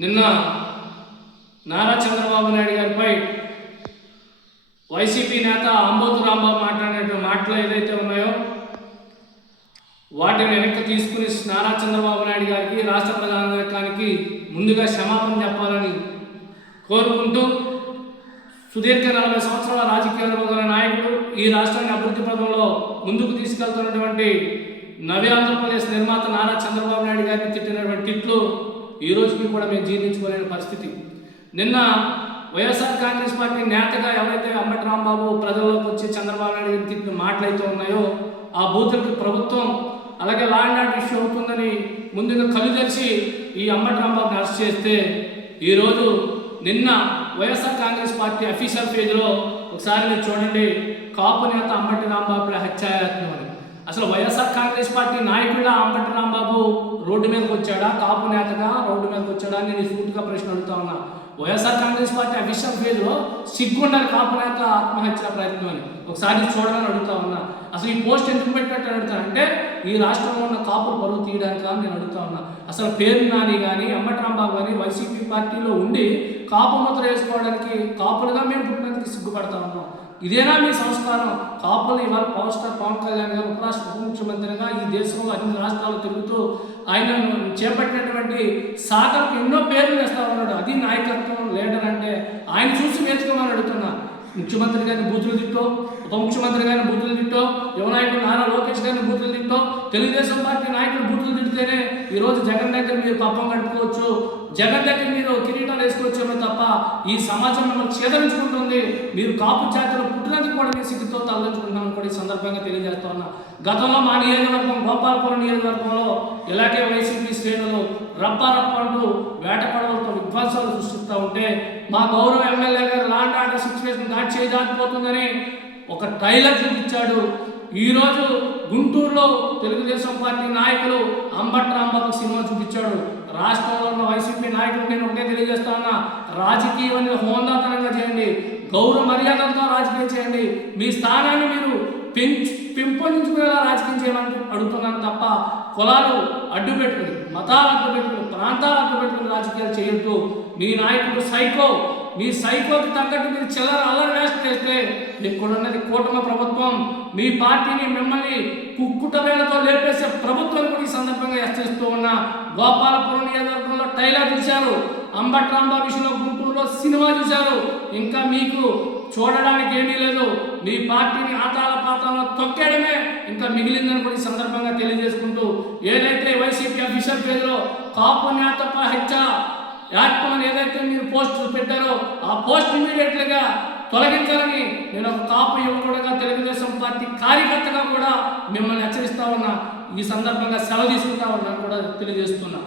నిన్న నారా చంద్రబాబు నాయుడు గారిపై వైసీపీ నేత అంబోతు రాంబాబు మాట్లాడిన మాటలు ఏదైతే ఉన్నాయో వాటిని వెనక్కి తీసుకుని నారా చంద్రబాబు నాయుడు గారికి రాష్ట్ర ప్రధానికి ముందుగా క్షమాపణ చెప్పాలని కోరుకుంటూ సుదీర్ఘ 40 సంవత్సరాల రాజకీయ అనుభవం నాయకుడు ఈ రాష్ట్రాన్ని అభివృద్ధి పథంలో ముందుకు తీసుకెళ్తున్నటువంటి నవ్య ఆంధ్రప్రదేశ్ నిర్మాత నారా చంద్రబాబు నాయుడు గారిని తిట్టినటువంటి తిట్లు ఈ రోజుకి కూడా మేము జీర్ణించుకోలేని పరిస్థితి. నిన్న వైఎస్ఆర్ కాంగ్రెస్ పార్టీ నేతగా ఎవరైతే అంబటి రాంబాబు ప్రజల్లోకి వచ్చి చంద్రబాబు నాయుడు గారిని తిట్టిన మాటలైతే ఉన్నాయో ఆ బూతులకి ప్రభుత్వం అలాగే లా అండ్ ఆర్డర్ ఇష్యూ అవుతుందని ముందుగా కళ్ళు తెరిచి ఈ అంబటి రాంబాబుని అరెస్ట్ చేస్తే ఈరోజు నిన్న వైఎస్ఆర్ కాంగ్రెస్ పార్టీ అఫీషియల్ పేజ్లో ఒకసారి మీరు చూడండి, కాపు నేత అంబటి రాంబాబు హత్యాయత్నం అని. అసలు వైఎస్ఆర్ కాంగ్రెస్ పార్టీ నాయకుడిగా అంబటి రాంబాబు రోడ్డు మీదకి వచ్చాడా, కాపు నేతగా రోడ్డు మీదకి వచ్చాడా అని నేను సూటిగా ప్రశ్న అడుగుతా ఉన్నా. వైఎస్ఆర్ కాంగ్రెస్ పార్టీ అఫీషియల్ పేజ్లో సిగ్గుండాలి కాపు నేత ఆత్మహత్య ప్రయత్నం అని ఒకసారి చూడమని అడుగుతా ఉన్నా. అసలు ఈ పోస్ట్ ఎందుకు పెట్టినట్టు అడుగుతానంటే ఈ రాష్ట్రంలో ఉన్న కాపులు పరువు తీయడానికి నేను అడుగుతా ఉన్నా. అసలు పేరు నాని కానీ అంబటి రాంబాబు కానీ వైసీపీ పార్టీలో ఉండి కాపు ముద్ర వేసుకోవడానికి కాపులుగా మేము పుట్టినందుకు సిగ్గుపడతా ఉన్నాం. ఇదేనా మీ సంస్కారం? కాపులు ఇవాళ పవర్ స్టార్ పవన్ కళ్యాణ్ గారు ఉప ముఖ్యమంత్రిగా ఈ దేశంలో అన్ని రాష్ట్రాలు తిరుగుతూ ఆయన చేపట్టినటువంటి సాధనకు ఎన్నో పేర్లు వేస్తూ ఉన్నాడు. అది నాయకత్వం, లీడర్ అంటే ఆయన చూసి నేర్చుకోమని అడుగుతున్నా. ముఖ్యమంత్రి గారిని బూతులు తిట్టో, ఉప ముఖ్యమంత్రి గారిని బూతులు తిట్టో, యువనాయకుడు నారా లోకేష్ గారిని బూతులు తిట్టో, తెలుగుదేశం పార్టీ నాయకులు బూతులు తిడితేనే ఈరోజు జగన్ దగ్గర మీరు పప్పం గడుపుకోవచ్చు, జగన్ దగ్గర మీరు కిరీటాలు వేసుకోవచ్చేమో తప్ప ఈ సమాజం మిమ్మల్ని చేదరించుకుంటుంది. మీరు కాపు జాతిలో పుట్టినందుకు కూడా మీ సిగ్గుతో తరలించుకుంటామని కూడా ఈ సందర్భంగా తెలియజేస్తా ఉన్నా. గతంలో మా నియోజకవర్గం గోపాలపురం నియోజకవర్గంలో ఇలాగే వైసీపీ శ్రేణులు రప్ప అంటూ వేట పడవలతో విధ్వంసాలు సృష్టిస్తూ ఉంటే మా గౌరవ ఎమ్మెల్యే గారు లా అండ్ ఆర్డర్ సిచ్యువేషన్ దాటి చేయదాటిపోతుందని ఒక ట్రైలర్ చూపించాడు. ఈరోజు గుంటూరులో తెలుగుదేశం పార్టీ నాయకులు అంబటి రాంబాబు సినిమా చూపించాడు. రాష్ట్రంలో ఉన్న వైసీపీ నాయకులు నేను ఒకటే తెలియజేస్తా ఉన్నా, రాజకీయాన్ని హోందాతనంగా చేయండి, గౌరవ మర్యాదలతో రాజకీయం చేయండి, మీ స్థానాన్ని మీరు పెంపొందించుకునేలా రాజకీయం చేయమని అడుగుతున్నాను తప్ప కులాలు అడ్డు పెట్టుకుని, మతాలు అడ్డు పెట్టుకుని, ప్రాంతాలు అడ్డు పెట్టుకుని రాజకీయాలు చేయొద్దు. మీ నాయకుడు సైకో, మీ సైకోకి తగ్గట్టు మీరు చిల్లర అల్లరి వేస్ట్ చేస్తే ఇక్కడున్నది కూటమి ప్రభుత్వం, మీ పార్టీని మిమ్మల్ని కుక్కుట వేలతో లేపేసే ప్రభుత్వం కూడా ఈ సందర్భంగా హెచ్చరిస్తూ ఉన్న. గోపాలపురం నియోజకవర్గంలో టైలర్ చూశారు, అంబటి రాంబాబు విషయంలో గుంటూరులో సినిమా చూశారు. ఇంకా మీకు చూడడానికి ఏమీ లేదు. మీ పార్టీని ఆతాల పాతాలను తొక్కేయడమే ఇంకా మిగిలిందని కూడా ఈ సందర్భంగా తెలియజేసుకుంటూ, ఏదైతే వైసీపీ అఫీషియల్ పేజ్లో కాపు నేతప హత్య యాత్మని ఏదైతే మీరు పోస్టులు పెట్టారో ఆ పోస్ట్ ఇమీడియట్గా తొలగించాలని నేను ఒక కాపు యువకుడుగా తెలుగుదేశం పార్టీ కార్యకర్తగా కూడా మిమ్మల్ని హెచ్చరిస్తా ఉన్నా. ఈ సందర్భంగా సెలవు తీసుకుంటా ఉన్నా కూడా తెలియజేస్తున్నా.